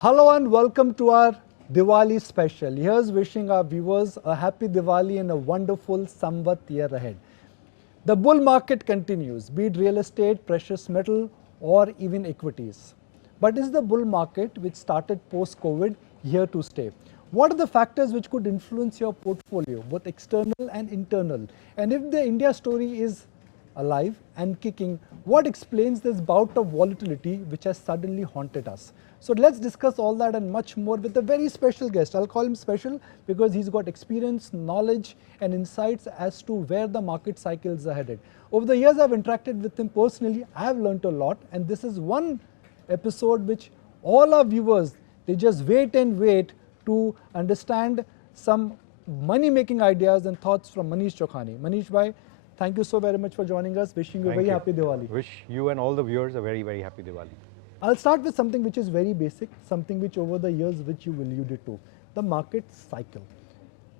Hello and welcome to our Diwali special. Here's wishing our viewers a happy Diwali and a wonderful Samvat year ahead. The bull market continues, be it real estate, precious metal, or even equities. But is the bull market, which started post-COVID, here to stay? What are the factors which could influence your portfolio, both external and internal? And if the India story is alive and kicking, what explains this bout of volatility which has suddenly haunted us? So let's discuss all that and much more with a very special guest. I'll call him special because he's got experience, knowledge and insights as to where the market cycles are headed. Over the years I've interacted with him personally, I've learned a lot, and this is one episode which all our viewers, they just wait and wait to understand some money making ideas and thoughts from Manish Chokhani. Manish bhai, thank you so very much for joining us. Wishing you a very happy Diwali. Wish you and all the viewers a very, very happy Diwali. I'll start with something which is very basic, something which over the years which you alluded to, the market cycle.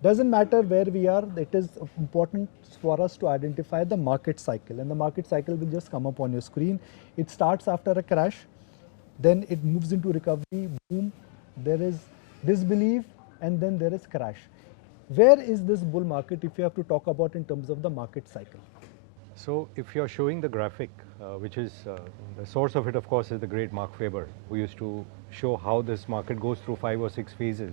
Doesn't matter where we are, it is important for us to identify the market cycle, and the market cycle will just come up on your screen. It starts after a crash, then it moves into recovery, boom, there is disbelief, and then there is crash. Where is this bull market if you have to talk about in terms of the market cycle? So if you're showing the graphic, which is the source of it, of course, is the great Mark Faber, who used to show how this market goes through 5 or 6 phases.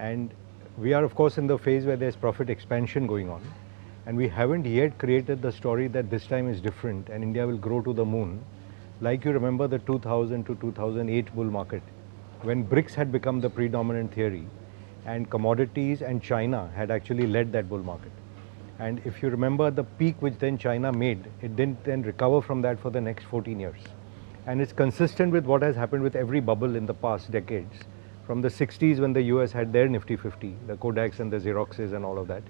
And we are, of course, in the phase where there's profit expansion going on. And we haven't yet created the story that this time is different and India will grow to the moon. Like you remember the 2000 to 2008 bull market, when BRICS had become the predominant theory and commodities and China had actually led that bull market. And if you remember the peak which then China made, it didn't then recover from that for the next 14 years. And it's consistent with what has happened with every bubble in the past decades. From the 60s when the US had their Nifty 50, the Kodaks and the Xeroxes and all of that.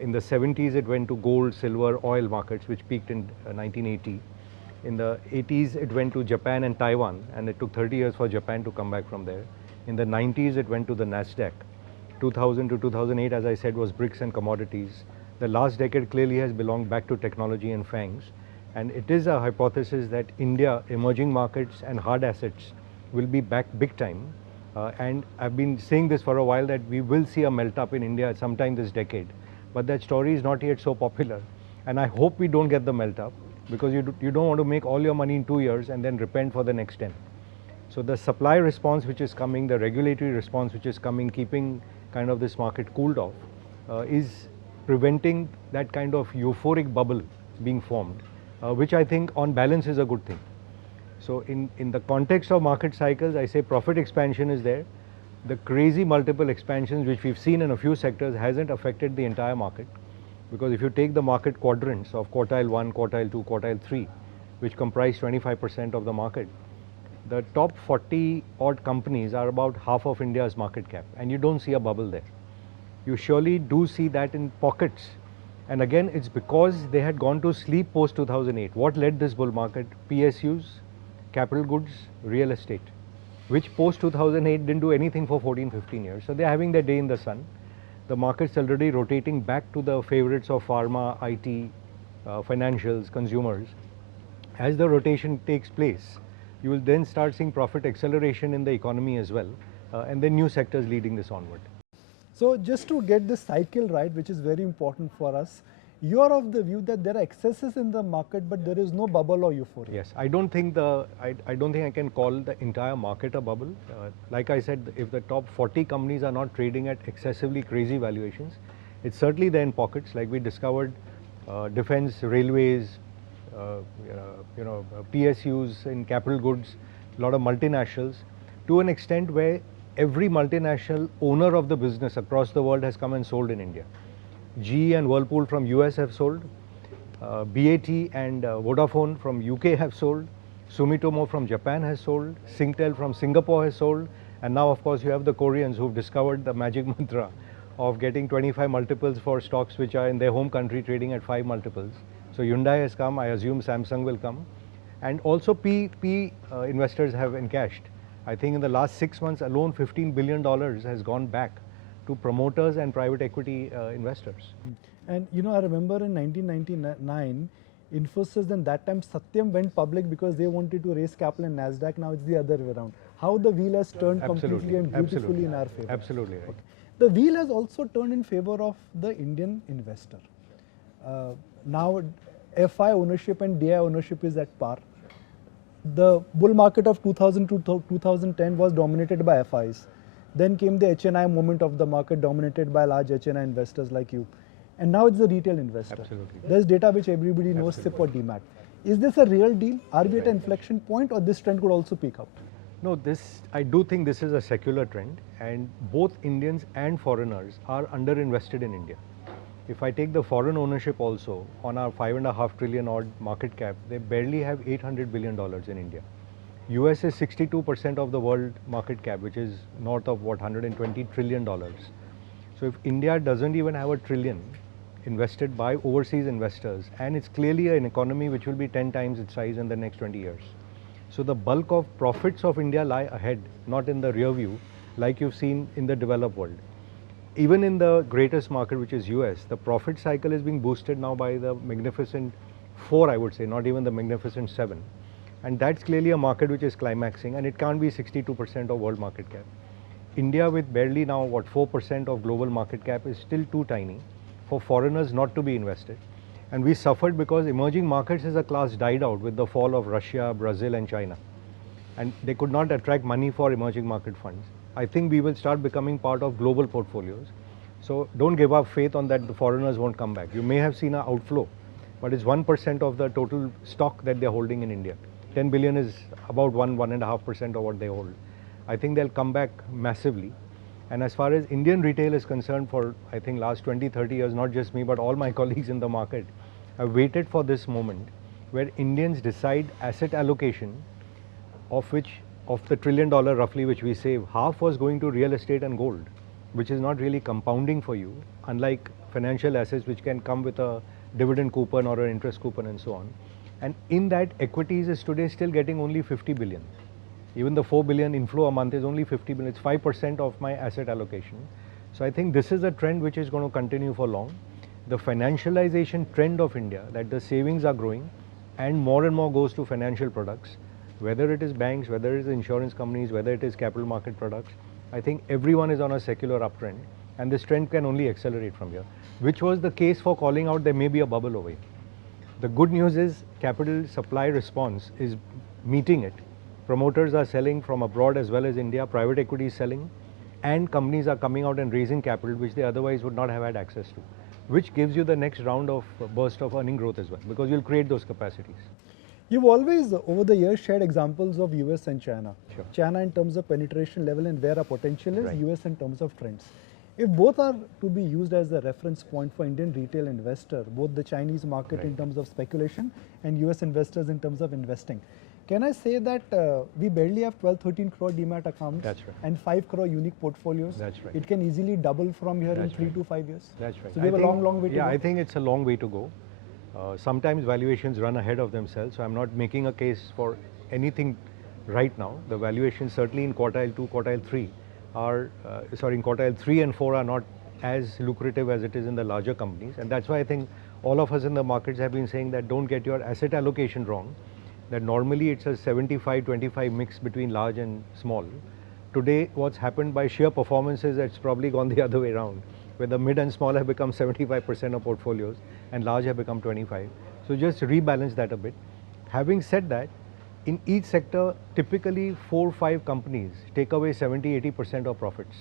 In the 70s it went to gold, silver, oil markets, which peaked in 1980. In the 80s it went to Japan and Taiwan, and it took 30 years for Japan to come back from there. In the 90s it went to the Nasdaq. 2000 to 2008, as I said, was BRICS and commodities. The last decade clearly has belonged back to technology and FANGs. And it is a hypothesis that India, emerging markets and hard assets will be back big time. And I've been saying this for a while that we will see a melt up in India sometime this decade. But that story is not yet so popular. And I hope we don't get the melt up, because you don't want to make all your money in 2 years and then repent for the next 10. So the supply response which is coming, the regulatory response which is coming, keeping kind of this market cooled off, is preventing that kind of euphoric bubble being formed, which I think on balance is a good thing. So in the context of market cycles, I say profit expansion is there. The crazy multiple expansions which we've seen in a few sectors hasn't affected the entire market, because if you take the market quadrants of quartile 1, quartile 2, quartile 3, which comprise 25% of the market, the top 40 odd companies are about half of India's market cap, and you don't see a bubble there. You surely do see that in pockets. And again, it's because they had gone to sleep post 2008. What led this bull market? PSUs, capital goods, real estate, which post 2008 didn't do anything for 14-15 years. So they're having their day in the sun. The market's already rotating back to the favorites of pharma, IT, financials, consumers. As the rotation takes place, you will then start seeing profit acceleration in the economy as well, and then new sectors leading this onward. So just to get this cycle right, which is very important for us, you are of the view that there are excesses in the market, but there is no bubble or euphoria. Yes, I don't think I can call the entire market a bubble. Like I said, if the top 40 companies are not trading at excessively crazy valuations, it's certainly there in pockets. Like we discovered, defense, railways, PSUs in capital goods, a lot of multinationals, to an extent where every multinational owner of the business across the world has come and sold in India. GE and Whirlpool from US have sold, BAT and Vodafone from UK have sold, Sumitomo from Japan has sold, Singtel from Singapore has sold, and now of course you have the Koreans who've discovered the magic mantra of getting 25 multiples for stocks which are in their home country trading at 5 multiples. So Hyundai has come, I assume Samsung will come, and also PE investors have encashed. I think in the last 6 months alone, $15 billion has gone back to promoters and private equity investors. And you know, I remember in 1999, Infosys, and that time Satyam went public because they wanted to raise capital in Nasdaq. Now it's the other way around. how the wheel has turned completely Absolutely. and beautifully Absolutely. in our favor. Absolutely right. The wheel has also turned in favor of the Indian investor. Now FI ownership and DI ownership is at par. The bull market of 2000 to 2010 was dominated by FIs. Then came the HNI moment of the market dominated by large HNI investors like you. And now it's the retail investor. Absolutely. There's data which everybody knows, SIP or DMAT. Is this a real deal? Are we at an inflection point, or this trend could also peak out? No, I do think this is a secular trend, and both Indians and foreigners are underinvested in India. If I take the foreign ownership also, on our 5.5 trillion odd market cap, they barely have $800 billion in India. US is 62% of the world market cap, which is north of what, $120 trillion. So if India doesn't even have a trillion invested by overseas investors, and it's clearly an economy which will be 10 times its size in the next 20 years. So the bulk of profits of India lie ahead, not in the rear view, like you've seen in the developed world. Even in the greatest market, which is US, the profit cycle is being boosted now by the magnificent 4, I would say, not even the magnificent 7. And that's clearly a market which is climaxing, and it can't be 62% of world market cap. India, with barely now, what, 4% of global market cap, is still too tiny for foreigners not to be invested. And we suffered because emerging markets as a class died out with the fall of Russia, Brazil and China. And they could not attract money for emerging market funds. I think we will start becoming part of global portfolios. So don't give up faith on that the foreigners won't come back. You may have seen an outflow, but it's 1% of the total stock that they're holding in India. 10 billion is about 1.5% of what they hold. I think they'll come back massively. And as far as Indian retail is concerned, for I think last 20, 30 years, not just me, but all my colleagues in the market, have waited for this moment where Indians decide asset allocation, of which, of the $1 trillion roughly which we save, half was going to real estate and gold, which is not really compounding for you, unlike financial assets which can come with a dividend coupon or an interest coupon and so on. And in that, equities is today still getting only 50 billion. Even the 4 billion inflow a month is only 50 billion. It's 5% of my asset allocation. So I think this is a trend which is going to continue for long. The financialization trend of India, that the savings are growing and more goes to financial products, whether it is banks, whether it is insurance companies, whether it is capital market products. I think everyone is on a secular uptrend, and this trend can only accelerate from here, which was the case for calling out there may be a bubble over here. The good news is capital supply response is meeting it. Promoters are selling from abroad as well as India, private equity is selling, and companies are coming out and raising capital which they otherwise would not have had access to, which gives you the next round of burst of earning growth as well, because you'll create those capacities. You've always, over the years, shared examples of US and China. Sure. China in terms of penetration level and where our potential is, Right. US in terms of trends. If both are to be used as a reference point for Indian retail investor, both the Chinese market Right. in terms of speculation and US investors in terms of investing, can I say that we barely have 12-13 crore demat accounts That's right. and 5 crore unique portfolios? That's right. It can easily double from here That's in 3 right. to 5 years? That's right. So we have a long way to go. Yeah, I think it's a long way to go. Sometimes valuations run ahead of themselves, so I'm not making a case for anything right now. The valuations certainly in quartile 2, quartile 3 are, in quartile 3 and 4 are not as lucrative as it is in the larger companies, and that's why I think all of us in the markets have been saying that don't get your asset allocation wrong, that normally it's a 75-25 mix between large and small. Today, what's happened by sheer performance is it's probably gone the other way around, where the mid and small have become 75% of portfolios and large have become 25. So just rebalance that a bit. Having said that, in each sector, typically 4 or 5 companies take away 70-80% of profits,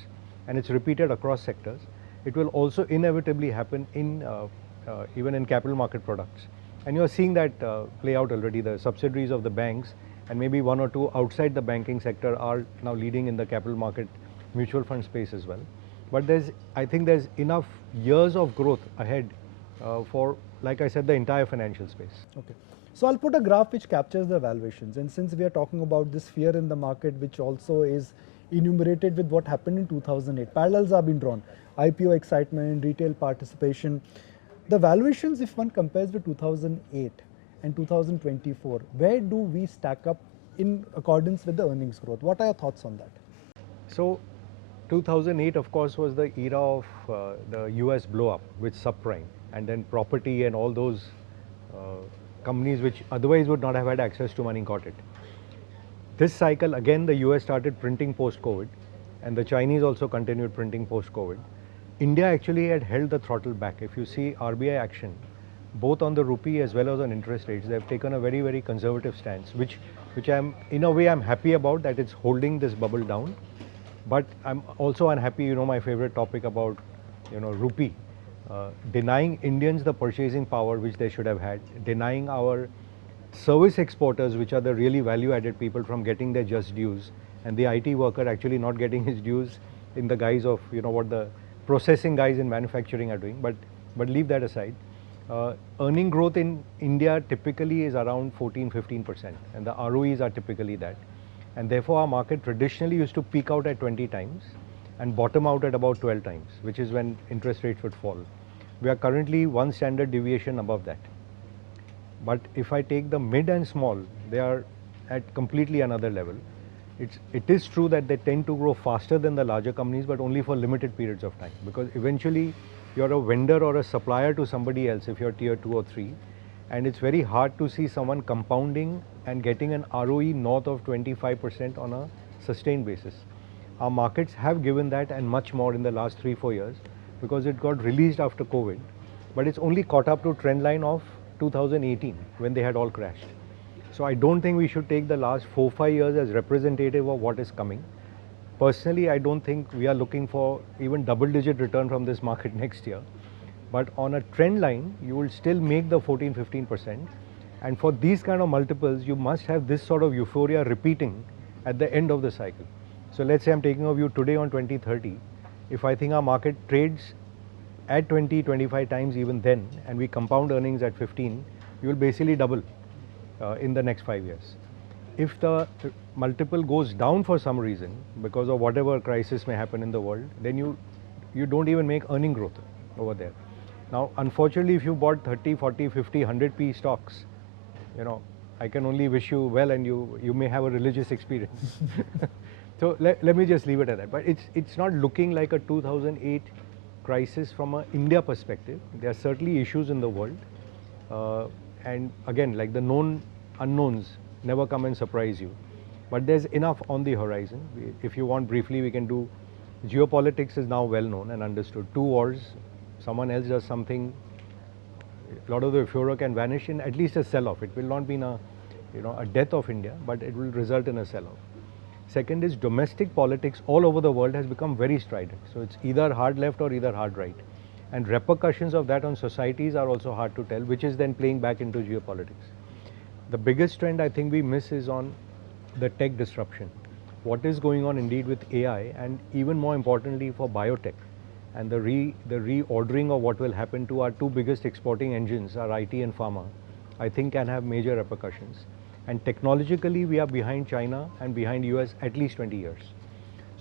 and it's repeated across sectors. It will also inevitably happen in even in capital market products. And you're seeing that play out already. The subsidiaries of the banks and maybe 1 or 2 outside the banking sector are now leading in the capital market mutual fund space as well. But I think there's enough years of growth ahead for, like I said, the entire financial space. Okay. So I'll put a graph which captures the valuations, and since we are talking about this fear in the market, which also is enumerated with what happened in 2008, parallels are being drawn. IPO excitement, retail participation. The valuations, if one compares with 2008 and 2024, where do we stack up in accordance with the earnings growth? What are your thoughts on that? So 2008, of course, was the era of the US blow-up with subprime, and then property and all those companies which otherwise would not have had access to money got it. This cycle, again, the US started printing post-COVID, and the Chinese also continued printing post-COVID. India actually had held the throttle back. If you see RBI action, both on the rupee as well as on interest rates, they have taken a very, very conservative stance, which I'm, in a way, I'm happy about, that it's holding this bubble down. But I'm also unhappy, my favorite topic about, rupee, denying Indians the purchasing power which they should have had, denying our service exporters, which are the really value-added people, from getting their just dues, and the IT worker actually not getting his dues in the guise of, what the processing guys in manufacturing are doing. But leave that aside. Earning growth in India typically is around 14-15%, and the ROEs are typically that. And therefore, our market traditionally used to peak out at 20 times and bottom out at about 12 times, which is when interest rates would fall. We are currently one standard deviation above that. But if I take the mid and small, they are at completely another level. It is true that they tend to grow faster than the larger companies, but only for limited periods of time, because eventually you're a vendor or a supplier to somebody else if you're tier 2 or 3, and it's very hard to see someone compounding and getting an ROE north of 25% on a sustained basis. Our markets have given that and much more in the last 3-4 years, because it got released after COVID, but it's only caught up to trend line of 2018 when they had all crashed. So I don't think we should take the last 4-5 years as representative of what is coming. Personally, I don't think we are looking for even double-digit return from this market next year. But on a trend line, you will still make the 14-15%. And for these kind of multiples, you must have this sort of euphoria repeating at the end of the cycle. So let's say I'm taking a view today on 2030. If I think our market trades at 20-25 times even then, and we compound earnings at 15, you will basically double in the next 5 years. If the multiple goes down for some reason, because of whatever crisis may happen in the world, then you don't even make earning growth over there. Now, unfortunately, if you bought 30, 40, 50, 100 P stocks, I can only wish you well, and you may have a religious experience. So let me just leave it at that. But it's not looking like a 2008 crisis from an India perspective. There are certainly issues in the world. And again, like the known unknowns never come and surprise you. But there's enough on the horizon. If you want briefly, we can do, geopolitics is now well known and understood. 2 wars, someone else does something, a lot of the euphoria can vanish in at least a sell-off. It will not be in a death of India, but it will result in a sell-off. Second is domestic politics all over the world has become very strident. So it's either hard left or either hard right. And repercussions of that on societies are also hard to tell, which is then playing back into geopolitics. The biggest trend I think we miss is on the tech disruption. What is going on indeed with AI, and even more importantly for biotech, and the reordering of what will happen to our 2 biggest exporting engines, our IT and pharma, I think can have major repercussions. And technologically, we are behind China and behind US at least 20 years.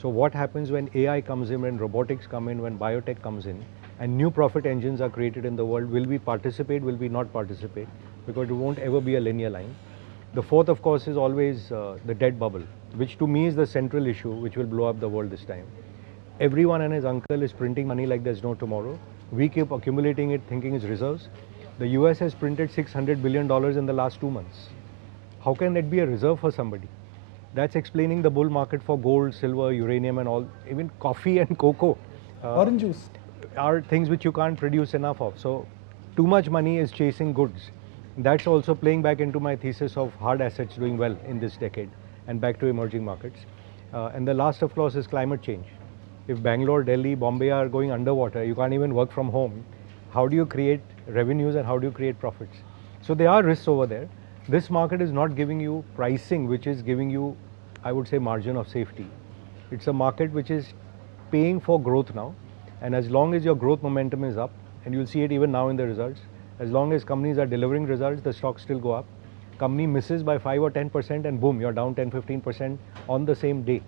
So what happens when AI comes in, when robotics come in, when biotech comes in, and new profit engines are created in the world? Will we participate, will we not participate? Because it won't ever be a linear line. The fourth, of course, is always the debt bubble, which to me is the central issue which will blow up the world this time. Everyone and his uncle is printing money like there's no tomorrow. We keep accumulating it thinking it's reserves. The US has printed $600 billion in the last 2 months. How can that be a reserve for somebody? That's explaining the bull market for gold, silver, uranium and all. Even coffee and cocoa. Orange juice. Are things which you can't produce enough of. So too much money is chasing goods. That's also playing back into my thesis of hard assets doing well in this decade and back to emerging markets. And the last, of course, is climate change. If Bangalore, Delhi, Bombay are going underwater, you can't even work from home. How do you create revenues and how do you create profits? So there are risks over there. This market is not giving you pricing, which is giving you, I would say, margin of safety. It's a market which is paying for growth now. And as long as your growth momentum is up, and you'll see it even now in the results, as long as companies are delivering results, the stocks still go up. Company misses by 5 or 10% and boom, you're down 10-15% on the same day.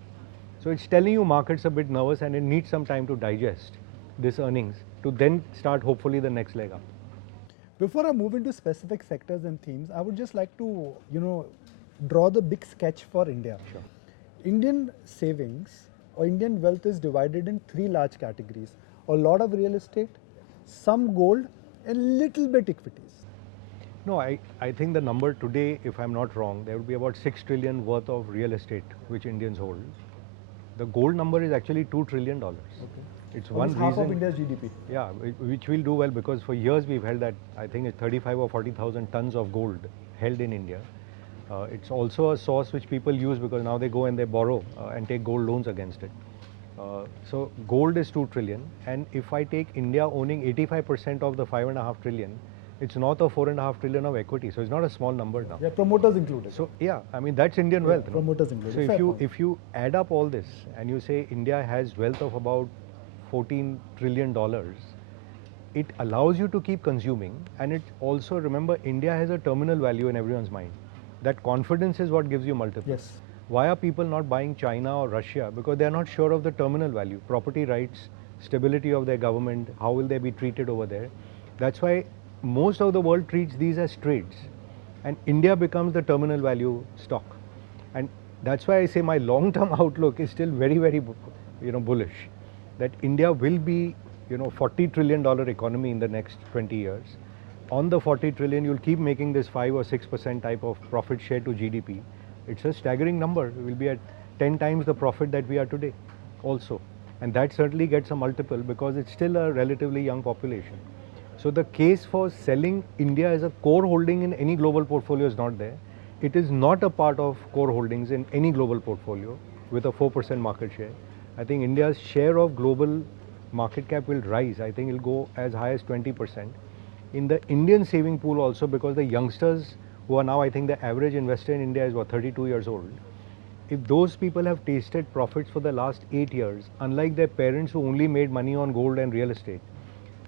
So it's telling you market's a bit nervous and it needs some time to digest this earnings to then start hopefully the next leg up. Before I move into specific sectors and themes, I would just like to, draw the big sketch for India. Sure. Indian savings or Indian wealth is divided in 3 large categories. A lot of real estate, some gold, and little bit equities. No, I think the number today, if I'm not wrong, there would be about 6 trillion worth of real estate which Indians hold. The gold number is actually $2 trillion. Okay. It's one Almost reason. half of India's GDP. Yeah, which will do well because for years we've held that, I think it's 35 or 40,000 tons of gold held in India. It's also a source which people use because now they go and they borrow and take gold loans against it. So gold is 2 trillion, and if I take India owning 85% of the 5.5 trillion, it's north of 4.5 trillion of equity. So it's not a small number now. Yeah, promoters included. So yeah, I mean that's Indian wealth. No? Promoters included. So Fair point. if you add up all this and you say India has wealth of about $14 trillion, it allows you to keep consuming, and it also, remember, India has a terminal value in everyone's mind. That confidence is what gives you multiples. Yes. Why are people not buying China or Russia? Because they are not sure of the terminal value, property rights, stability of their government, how will they be treated over there. That's why most of the world treats these as trades, and India becomes the terminal value stock. And that's why I say my long-term outlook is still very, very bullish, that India will be $40 trillion economy in the next 20 years. On the 40 trillion, you'll keep making this 5 or 6% type of profit share to GDP. It's a staggering number. We'll be at 10 times the profit that we are today also. And that certainly gets a multiple because it's still a relatively young population. So the case for selling India as a core holding in any global portfolio is not there. It is not a part of core holdings in any global portfolio with a 4% market share. I think India's share of global market cap will rise. I think it'll go as high as 20%. In the Indian saving pool also, because the youngsters who are now, I think the average investor in India is 32 years old. If those people have tasted profits for the last 8 years, unlike their parents who only made money on gold and real estate,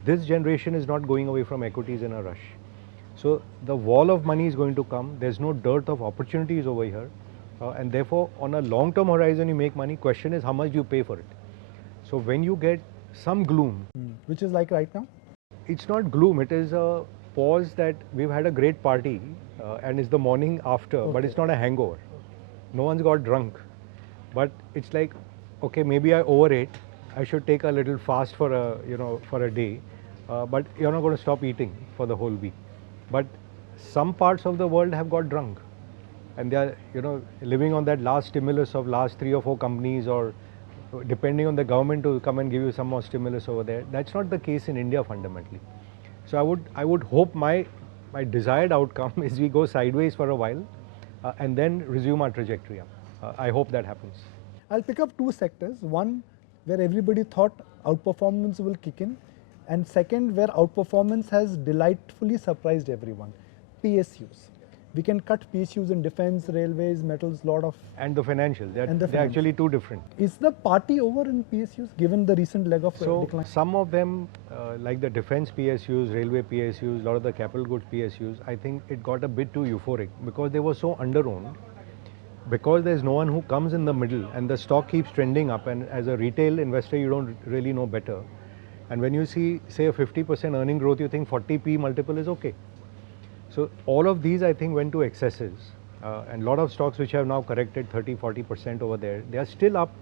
this generation is not going away from equities in a rush. So the wall of money is going to come. There's no dearth of opportunities over here. And therefore, on a long-term horizon, you make money. Question is, how much do you pay for it? So when you get some gloom, which is like right now? It's not gloom, it is a pause that we've had a great party and it's the morning after, but it's not a hangover. No one's got drunk. But it's like, okay, maybe I overate. I should take a little fast for a day. But you're not going to stop eating for the whole week. But some parts of the world have got drunk. And they are, living on that last stimulus of last 3 or 4 companies, or depending on the government to come and give you some more stimulus over there. That's not the case in India fundamentally. So I would hope my desired outcome is we go sideways for a while and then resume our trajectory up. I hope that happens. I'll pick up 2 sectors. One where everybody thought outperformance will kick in, and second where outperformance has delightfully surprised everyone, PSUs. We can cut PSUs in defense, railways, metals, lot of... And the financials. They're actually 2 different. Is the party over in PSUs given the recent leg of decline? So some of them, like the defense PSUs, railway PSUs, a lot of the capital goods PSUs, I think it got a bit too euphoric because they were so under-owned. Because there's no one who comes in the middle and the stock keeps trending up, and as a retail investor, you don't really know better. And when you see, say, a 50% earning growth, you think 40p multiple is okay. So all of these, I think, went to excesses, and a lot of stocks which have now corrected 30-40% over there, they are still up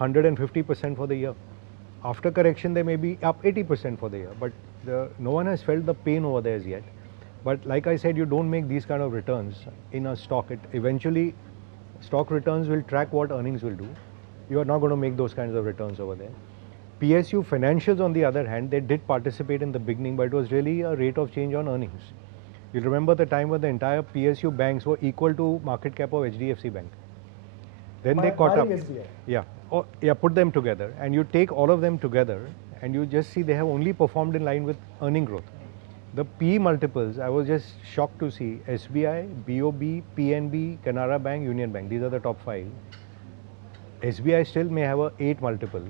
150% for the year. After correction, they may be up 80% for the year, but no one has felt the pain over there as yet. But like I said, you don't make these kind of returns in a stock. Eventually, stock returns will track what earnings will do. You are not going to make those kinds of returns over there. PSU financials, on the other hand, they did participate in the beginning, but it was really a rate of change on earnings. You remember the time when the entire PSU banks were equal to market cap of HDFC Bank. Then they caught up. SBI. Yeah, put them together, and you take all of them together, and you just see they have only performed in line with earning growth. The PE multiples, I was just shocked to see SBI, BOB, PNB, Canara Bank, Union Bank. These are the top 5. SBI still may have a 8 multiple.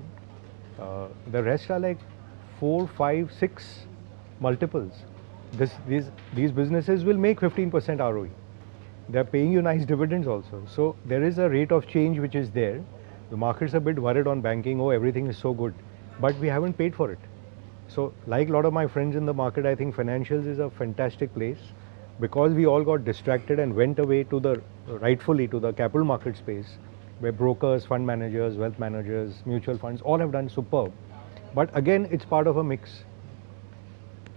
The rest are like 4, 5, 6 multiples. These businesses will make 15% ROE. They are paying you nice dividends also. So there is a rate of change which is there. The market's a bit worried on banking. Oh, everything is so good, but we haven't paid for it. So like a lot of my friends in the market, I think financials is a fantastic place because we all got distracted and went away to rightfully to the capital market space, where brokers, fund managers, wealth managers, mutual funds, all have done superb. But again, it's part of a mix.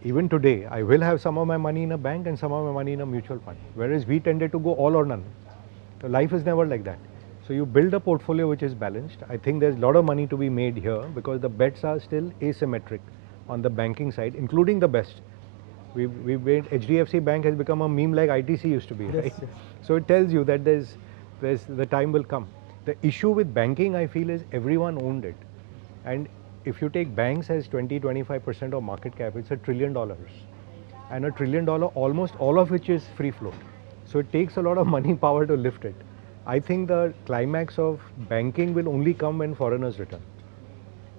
even today, I will have some of my money in a bank and some of my money in a mutual fund. Whereas we tended to go all or none. So life is never like that. So you build a portfolio which is balanced. I think there's a lot of money to be made here because the bets are still asymmetric on the banking side, including the best. We've made HDFC Bank has become a meme like ITC used to be, right? Yes. So it tells you that there's the time will come. The issue with banking, I feel, is everyone owned it. And if you take banks as 20-25% of market cap, it's $1 trillion. And $1 trillion, almost all of which is free float. So it takes a lot of money power to lift it. I think the climax of banking will only come when foreigners return.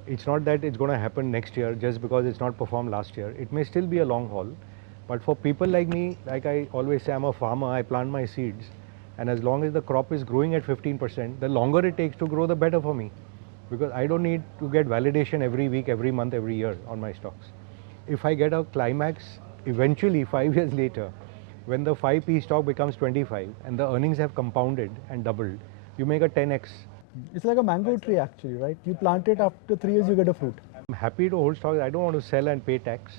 It's not that it's going to happen next year just because it's not performed last year. It may still be a long haul. But for people like me, like I always say, I'm a farmer, I plant my seeds. And as long as the crop is growing at 15%, the longer it takes to grow, the better for me. Because I don't need to get validation every week, every month, every year on my stocks. If I get a climax, eventually 5 years later, when the 5p stock becomes 25 and the earnings have compounded and doubled, you make a 10x. It's like a mango tree actually, right? You plant it, after 3 years you get a fruit. I'm happy to hold stocks. I don't want to sell and pay tax.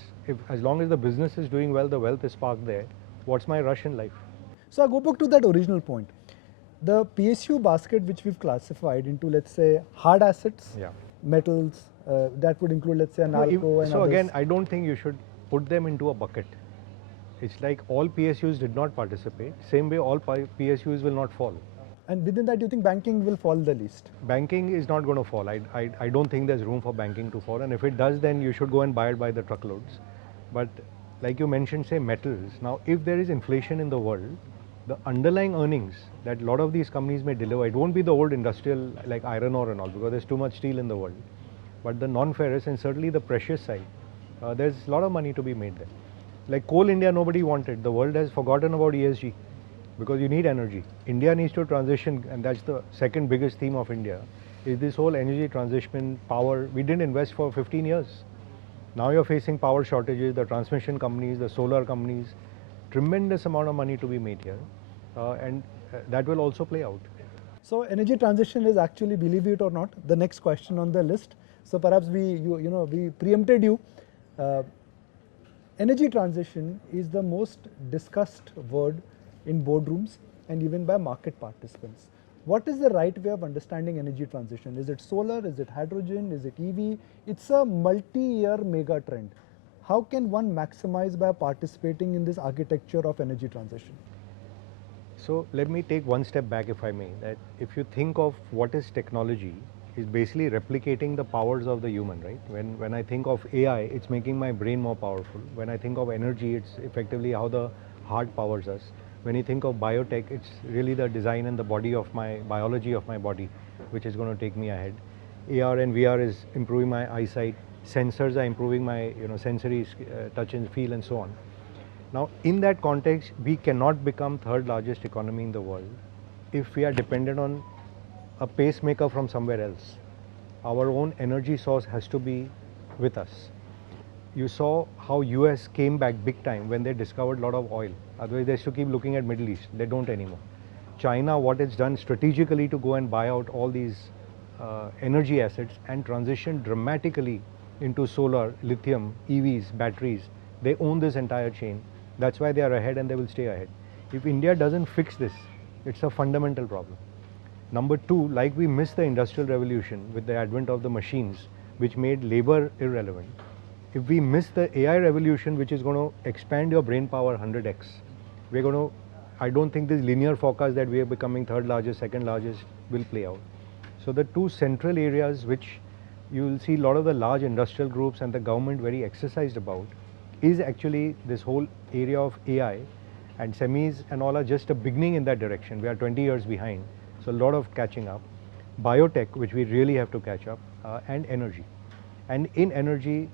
As long as the business is doing well, the wealth is parked there. What's my rush in life? So I go back to that original point. The PSU basket which we've classified into, let's say, hard assets, Yeah. metals, that would include, let's say, Nalco and So others. again, I don't think you should put them into a bucket. It's like all PSUs did not participate. Same way all PSUs will not fall. And within that, do you think banking will fall the least? Banking is not going to fall. I don't think there's room for banking to fall. And if it does, then you should go and buy it by the truckloads. But like you mentioned, say metals. Now, if there is inflation in the world, the underlying earnings that a lot of these companies may deliver, it won't be the old industrial like iron ore and all because there's too much steel in the world. But the non-ferrous and certainly the precious side, there's a lot of money to be made there. Like Coal India, nobody wanted. The world has forgotten about ESG because you need energy. India needs to transition, and that's the second biggest theme of India, is this whole energy transition, power. We didn't invest for 15 years. Now you're facing power shortages, the transmission companies, the solar companies, tremendous amount of money to be made here. And that will also play out. So energy transition is actually, believe it or not, the next question on the list. So perhaps we preempted you. Energy transition is the most discussed word in boardrooms and even by market participants. What is the right way of understanding energy transition? Is it solar? Is it hydrogen? Is it EV? It's a multi-year mega trend. How can one maximize by participating in this architecture of energy transition? So let me take one step back, if I may, that if you think of what is technology, is basically replicating the powers of the human, right? When I think of AI, it's making my brain more powerful. When I think of energy, it's effectively how the heart powers us. When you think of biotech, it's really the design and the body of my biology of my body, which is going to take me ahead. AR and VR is improving my eyesight. Sensors are improving my sensory touch and feel and so on. Now, in that context, we cannot become third largest economy in the world if we are dependent on a pacemaker from somewhere else. Our own energy source has to be with us. You saw how US came back big time when they discovered a lot of oil. Otherwise, they used to keep looking at Middle East. They don't anymore. China, what it's done strategically to go and buy out all these energy assets and transition dramatically into solar, lithium, EVs, batteries. They own this entire chain. That's why they are ahead and they will stay ahead. If India doesn't fix this, it's a fundamental problem. Number two, like we missed the industrial revolution with the advent of the machines, which made labor irrelevant. If we miss the AI revolution, which is going to expand your brain power 100x, we're going to, I don't think this linear forecast that we are becoming third largest, second largest will play out. So the two central areas which you will see a lot of the large industrial groups and the government very exercised about is actually this whole area of AI, and semis and all are just a beginning in that direction. We are 20 years behind. So a lot of catching up. Biotech, which we really have to catch up, and energy. And in energy,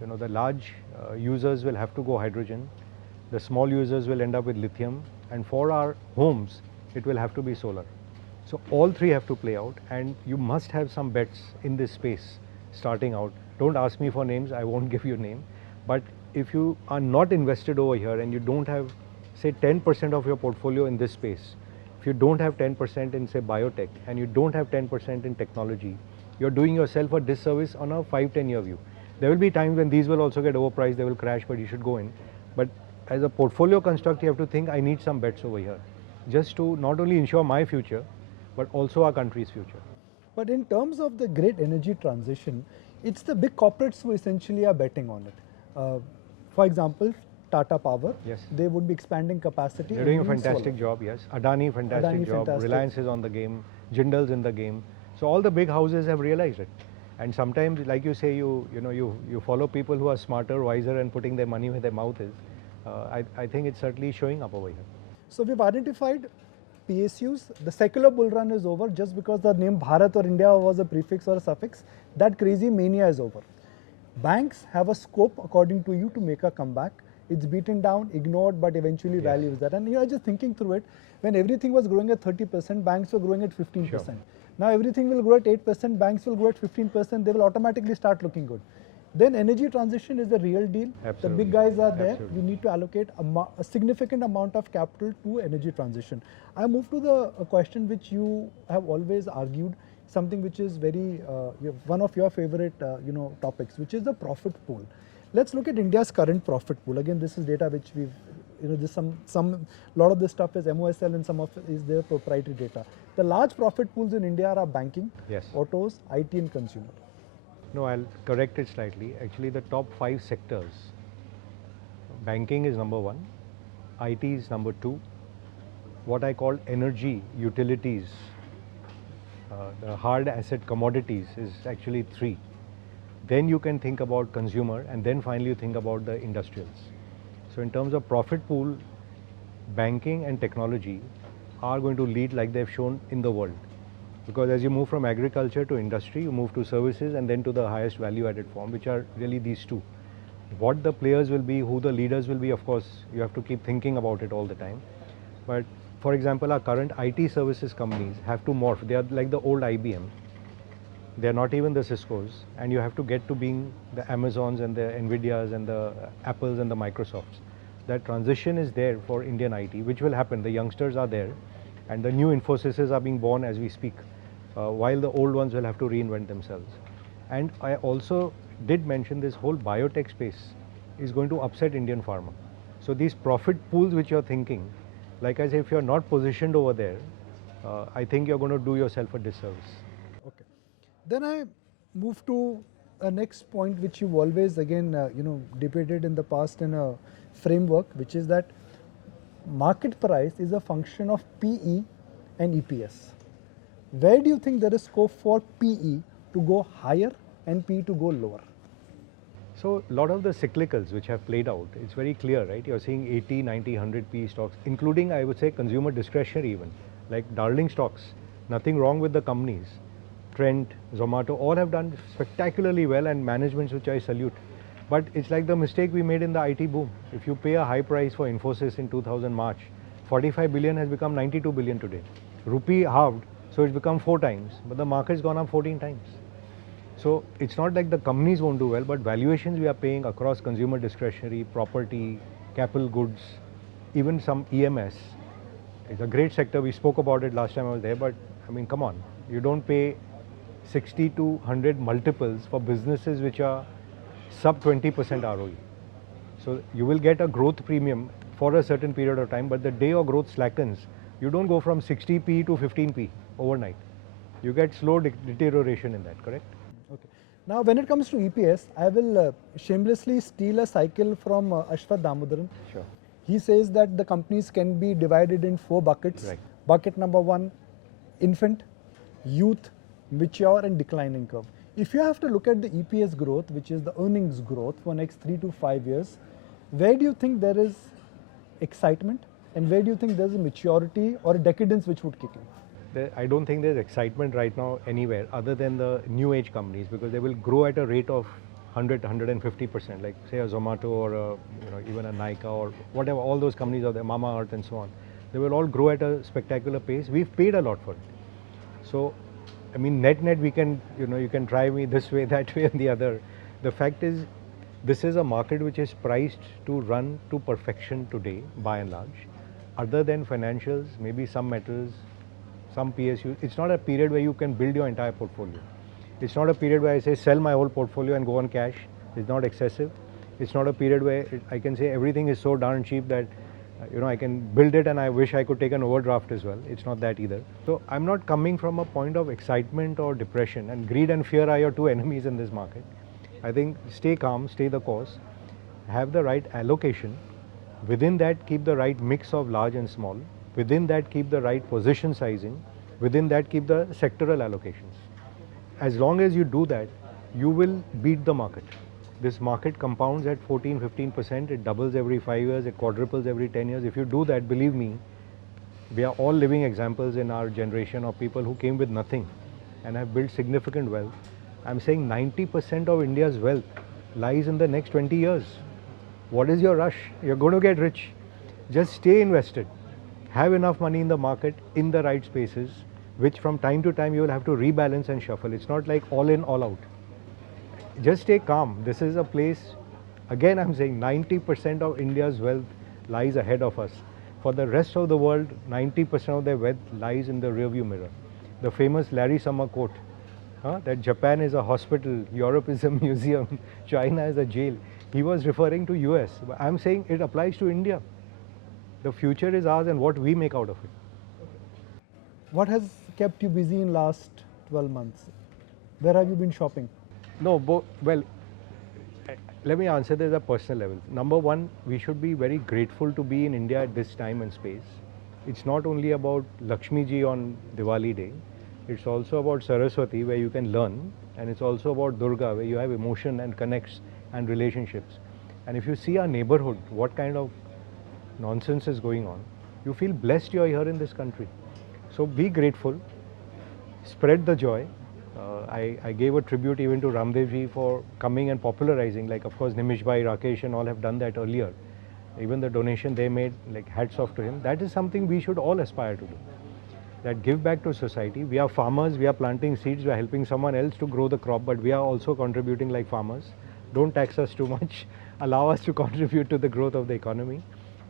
the large users will have to go hydrogen. The small users will end up with lithium. And for our homes, it will have to be solar. So all three have to play out, and you must have some bets in this space starting out. Don't ask me for names, I won't give you a name. But if you are not invested over here and you don't have, say, 10% of your portfolio in this space, if you don't have 10% in, say, biotech, and you don't have 10% in technology, you're doing yourself a disservice on a 5-10 year view. There will be times when these will also get overpriced, they will crash, but you should go in. But as a portfolio construct, you have to think, I need some bets over here, just to not only ensure my future, but also our country's future. But in terms of the great energy transition, it's the big corporates who essentially are betting on it. For example, Tata Power, Yes. they would be expanding capacity. They're doing a in fantastic solar. job, yes. Adani, fantastic Adani, job. fantastic. Reliance is on the game. Jindal's in the game. So all the big houses have realized it. And sometimes, like you say, you follow people who are smarter, wiser, and putting their money where their mouth is. I think it's certainly showing up over here. So we've identified PSUs. The secular bull run is over just because the name Bharat or India was a prefix or a suffix. That crazy mania is over. Banks have a scope, according to you, to make a comeback. It's beaten down, ignored, but eventually Yes. values that. And you're just thinking through it. When everything was growing at 30%, banks were growing at 15%. Sure. Now everything will grow at 8%, banks will grow at 15%. They will automatically start looking good. Then energy transition is the real deal. Absolutely. The big guys are there. Absolutely. You need to allocate a significant amount of capital to energy transition. I move to the question which you have always argued, something which is very one of your favorite topics, which is the profit pool. Let's look at India's current profit pool. Again, this is data which we've this some lot of this stuff is MOSL and some of it is their proprietary data. The large profit pools in India are banking, Yes. autos, IT, and consumer. No, I'll correct it slightly. Actually, the top 5 sectors, banking is number 1, IT is number 2, what I call energy, utilities, the hard asset commodities is actually 3. Then you can think about consumer, and then finally you think about the industrials. So in terms of profit pool, banking and technology are going to lead like they've shown in the world. Because as you move from agriculture to industry, you move to services and then to the highest value added form, which are really these two. What the players will be, who the leaders will be, of course, you have to keep thinking about it all the time. But for example, our current IT services companies have to morph. They are like the old IBM. They are not even the Ciscos, and you have to get to being the Amazons and the Nvidias and the Apples and the Microsofts. That transition is there for Indian IT, which will happen. The youngsters are there, and the new Infosys are being born as we speak, while the old ones will have to reinvent themselves. And I also did mention this whole biotech space is going to upset Indian pharma. So these profit pools which you're thinking, like I say, if you're not positioned over there, I think you're going to do yourself a disservice. Okay. Then I move to a next point which you've always again debated in the past in a framework, which is that market price is a function of PE and EPS. Where do you think there is scope for PE to go higher and PE to go lower? So a lot of the cyclicals which have played out, it's very clear, right? You're seeing 80, 90, 100 PE stocks, including I would say consumer discretionary even, like darling stocks. Nothing wrong with the companies. Trent, Zomato, all have done spectacularly well, and managements which I salute. But it's like the mistake we made in the IT boom. If you pay a high price for Infosys in 2000 March, 45 billion has become 92 billion today. Rupee halved, so it's become 4 times, but the market's gone up 14 times. So it's not like the companies won't do well, but valuations we are paying across consumer discretionary, property, capital goods, even some EMS. It's a great sector. We spoke about it last time I was there, but I mean, come on. You don't pay 60 to 100 multiples for businesses which are sub 20% ROE. So you will get a growth premium for a certain period of time, but the day your growth slackens, you don't go from 60p to 15p overnight. You get slow deterioration in that, correct? Okay. Now, when it comes to EPS, I will shamelessly steal a cycle from Ashwath Damodaran. Sure. He says that the companies can be divided in 4 buckets. Right. Bucket number 1, infant, youth, mature, and declining curve. If you have to look at the EPS growth, which is the earnings growth for next 3 to 5 years, where do you think there is excitement, and where do you think there is a maturity or a decadence which would kick in? I don't think there's excitement right now anywhere other than the new age companies, because they will grow at a rate of 100, 150%, like say a Zomato or a, even a Nykaa or whatever, all those companies are there, Mamaearth and so on. They will all grow at a spectacular pace. We've paid a lot for it. So, I mean, net we can, you can try me this way, that way and the other. The fact is, this is a market which is priced to run to perfection today, by and large. Other than financials, maybe some metals, some PSUs, it's not a period where you can build your entire portfolio. It's not a period where I say sell my whole portfolio and go on cash, It's not excessive. It's not a period where I can say everything is so darn cheap that I can build it and I wish I could take an overdraft as well. It's not that either. So I'm not coming from a point of excitement or depression, and greed and fear are your two enemies in this market. I think stay calm, stay the course, have the right allocation. Within that, keep the right mix of large and small. Within that, keep the right position sizing. Within that, keep the sectoral allocations. As long as you do that, you will beat the market. This market compounds at 14-15%. It doubles every 5 years. It quadruples every 10 years. If you do that, believe me, we are all living examples in our generation of people who came with nothing and have built significant wealth. I'm saying 90% of India's wealth lies in the next 20 years. What is your rush? You're going to get rich. Just stay invested. Have enough money in the market in the right spaces, which from time to time you will have to rebalance and shuffle. It's not like all in, all out. Just stay calm. This is a place, again I'm saying 90% of India's wealth lies ahead of us. For the rest of the world, 90% of their wealth lies in the rearview mirror. The famous Larry Summer quote, that Japan is a hospital, Europe is a museum, China is a jail. He was referring to US. But I'm saying it applies to India. The future is ours and what we make out of it. What has kept you busy in last 12 months? Where have you been shopping? No, well, let me answer this at a personal level. Number one, we should be very grateful to be in India at this time and space. It's not only about Lakshmi Ji on Diwali day. It's also about Saraswati, where you can learn, and it's also about Durga, where you have emotion and connects and relationships. And if you see our neighborhood, what kind of nonsense is going on, you feel blessed you're here in this country. So be grateful, spread the joy. I gave a tribute even to Ramdev ji for coming and popularizing, like of course Nimish Bhai, Rakesh and all have done that earlier. Even the donation they made, like hats off to him. That is something we should all aspire to do. That give back to society. We are farmers, we are planting seeds, we are helping someone else to grow the crop, but we are also contributing like farmers. Don't tax us too much. Allow us to contribute to the growth of the economy.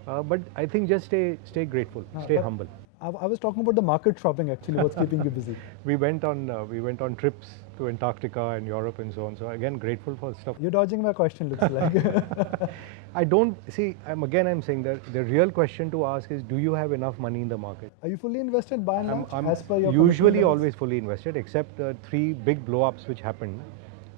But I think just stay grateful, stay humble. I was talking about the market shopping actually, what's keeping you busy? We went on trips to Antarctica and Europe and so on. So again, grateful for stuff. You're dodging my question, looks like. I don't see. I'm saying that the real question to ask is, do you have enough money in the market? Are you fully invested by and large? I'm as per your usually always fully invested, except the 3 big blow-ups which happened.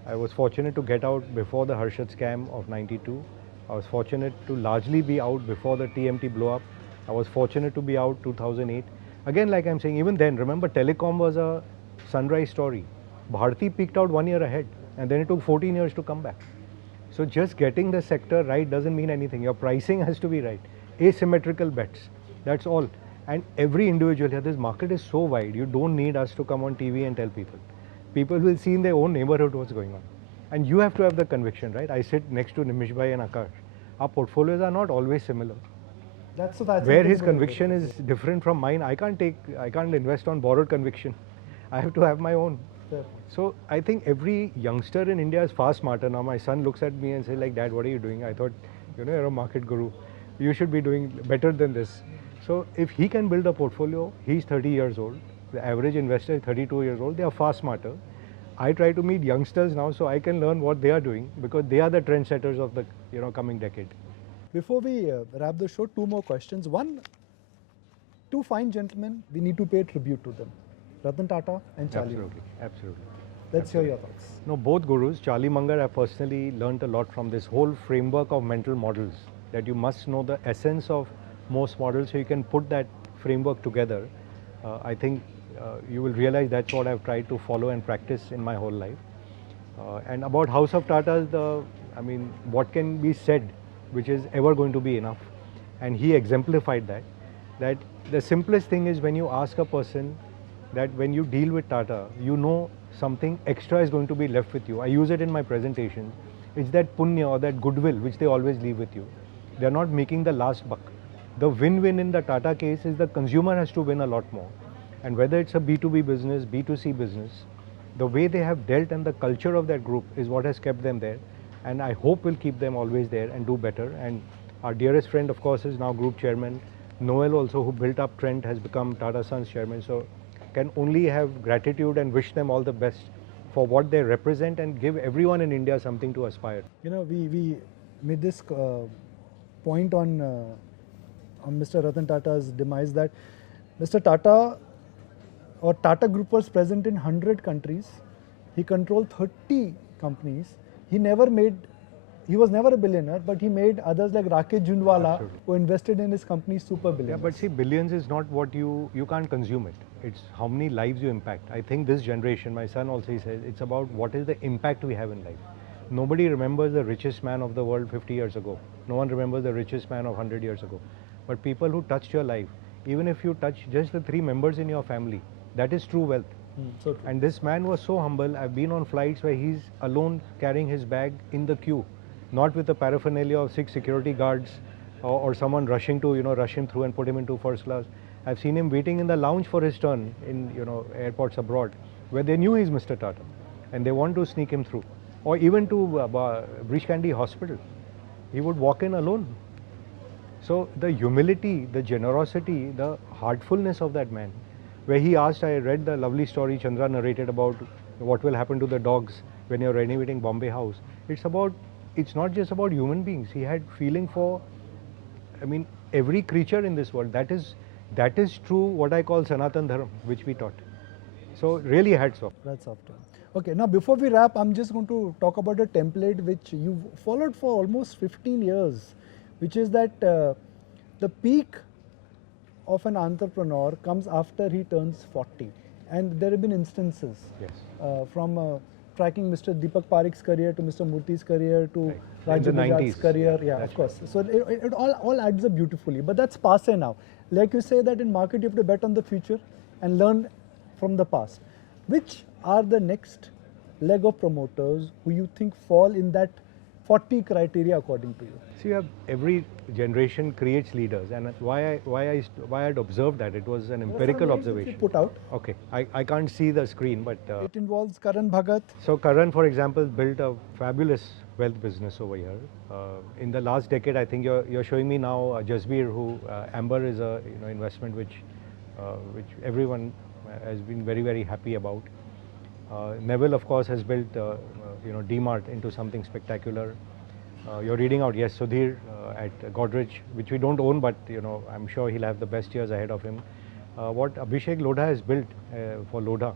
I was fortunate to get out before the Harshad scam of '92. I was fortunate to largely be out before the TMT blow-up. I was fortunate to be out 2008. Again, like I'm saying, even then, remember telecom was a sunrise story. Bharti peaked out 1 year ahead, and then it took 14 years to come back. So just getting the sector right doesn't mean anything. Your pricing has to be right. Asymmetrical bets, that's all. And every individual here, this market is so wide, you don't need us to come on TV and tell people. People will see in their own neighborhood what's going on. And you have to have the conviction, right? I sit next to Nimish Bhai and Akash. Our portfolios are not always similar. That's where his conviction is different from mine. I can't invest on borrowed conviction. I have to have my own. Fair. So I think every youngster in India is far smarter now. My son looks at me and says like, Dad, what are you doing? I thought, you're a market guru. You should be doing better than this. So if he can build a portfolio, he's 30 years old. The average investor is 32 years old. They are far smarter. I try to meet youngsters now so I can learn what they are doing, because they are the trendsetters of the coming decade. Before we wrap the show, 2 more questions. One, 2 fine gentlemen, we need to pay tribute to them. Ratan Tata and Charlie Munger. Absolutely. Let's hear your thoughts. No, both gurus. Charlie Munger, I personally learnt a lot from this whole framework of mental models, that you must know the essence of most models so you can put that framework together. I think you will realize that's what I've tried to follow and practice in my whole life. And about House of Tatas, what can be said which is ever going to be enough? And he exemplified that the simplest thing is when you ask a person that when you deal with Tata, something extra is going to be left with you. I use it in my presentation. It's that punya or that goodwill which they always leave with you. They're not making the last buck. The win-win in the Tata case is the consumer has to win a lot more. And whether it's a B2B business, B2C business, the way they have dealt and the culture of that group is what has kept them there. And I hope will keep them always there and do better. And our dearest friend, of course, is now group chairman. Noel also, who built up Trent, has become Tata Sons chairman. So can only have gratitude and wish them all the best for what they represent and give everyone in India something to aspire. You know, we made this point on Mr. Ratan Tata's demise, that Mr. Tata or Tata Group was present in 100 countries. He controlled 30 companies. He was never a billionaire, but he made others like Rakesh Jundwala, Absolutely. who invested in his company, super Yeah, billionaires. but see, billions is not what you can't consume it. It's how many lives you impact. I think this generation, my son also says, it's about what is the impact we have in life. Nobody remembers the richest man of the world 50 years ago. No one remembers the richest man of 100 years ago. But people who touched your life, even if you touch just the 3 members in your family, that is true wealth. So true. And this man was so humble. I've been on flights where he's alone carrying his bag in the queue, not with the paraphernalia of 6 security guards or someone rushing to, rush him through and put him into first class. I've seen him waiting in the lounge for his turn in, airports abroad, where they knew he's Mr. Tata and they want to sneak him through. Or even to Breach Candy Hospital. He would walk in alone. So the humility, the generosity, the heartfulness of that man, where he asked, I read the lovely story Chandra narrated about what will happen to the dogs when you're renovating Bombay House. It's not just about human beings. He had feeling for, every creature in this world. That is true, what I call Sanatan Dharma, which we taught. So really hats off. That's after. Okay, now before we wrap, I'm just going to talk about a template which you've followed for almost 15 years, which is that the peak of an entrepreneur comes after he turns 40. And there have been instances Yes. from tracking Mr. Deepak Parikh's career to Mr. Murthy's career to Right. In the Raju Bajaj's 90s. career. Yeah, That's of course. So it all adds up beautifully. But that's passé now. Like you say that in market you have to bet on the future and learn from the past. Which are the next leg of promoters who you think fall in that 40 criteria according to you? See, every generation creates leaders, and why I'd observed that, it was an empirical observation. Put out. Okay, I can't see the screen, but It involves Karan Bhagat. so Karan, for example, built a fabulous wealth business over here. In the last decade, I think you're showing me now Jasbir, who Amber is a investment which everyone has been very, very happy about. Neville, of course, has built DMart into something spectacular. You're reading out, yes, Sudhir at Godrej, which we don't own, but I'm sure he'll have the best years ahead of him. What Abhishek Lodha has built for Lodha,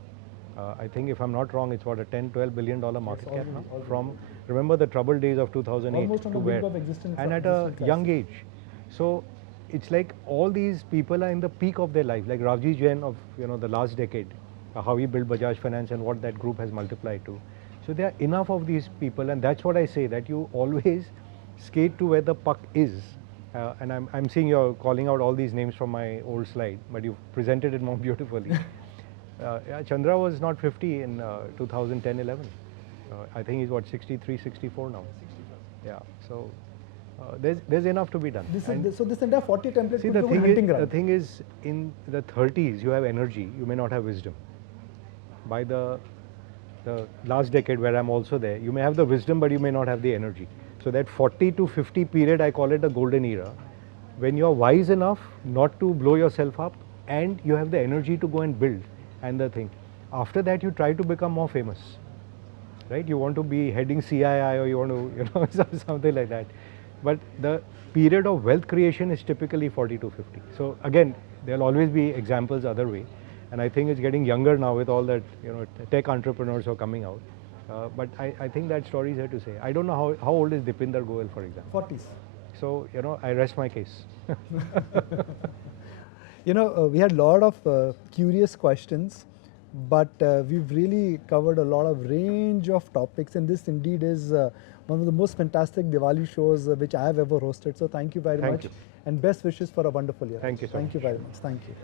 I think if I'm not wrong, it's what, a $10-12 billion market cap now. From, remember the troubled days of 2008 Almost on to the where, brink of existence and of at a existence. young age. So it's like all these people are in the peak of their life, like Ravji Jain of the last decade, how he built Bajaj Finance and what that group has multiplied to. So there are enough of these people, and that's what I say, that you always skate to where the puck is. And I'm seeing you're calling out all these names from my old slide, but you've presented it more beautifully. Yeah, Chandra was not 50 in 2010-11. I think he's what, 63, 64 now. Yeah, so there's enough to be done. So this entire 40 template See, could become a hunting ground. the thing is, in the 30s, you have energy, you may not have wisdom. By the last decade, where I'm also there, you may have the wisdom, but you may not have the energy. So that 40 to 50 period, I call it the golden era, when you're wise enough not to blow yourself up, and you have the energy to go and build. And the thing, after that, you try to become more famous, right? You want to be heading CII, or you want to, something like that. But the period of wealth creation is typically 40 to 50. So again, there'll always be examples other way. And I think it's getting younger now with all that, tech entrepreneurs who are coming out. But I think that story is here to say. I don't know how old is Dipinder Goyal, for example. 40s. So, I rest my case. We had a lot of curious questions, but we've really covered a lot of range of topics, and this indeed is one of the most fantastic Diwali shows which I have ever hosted. So thank you very much, you. and best wishes for a wonderful year. Thank you so Thank much. you very much. Thank you.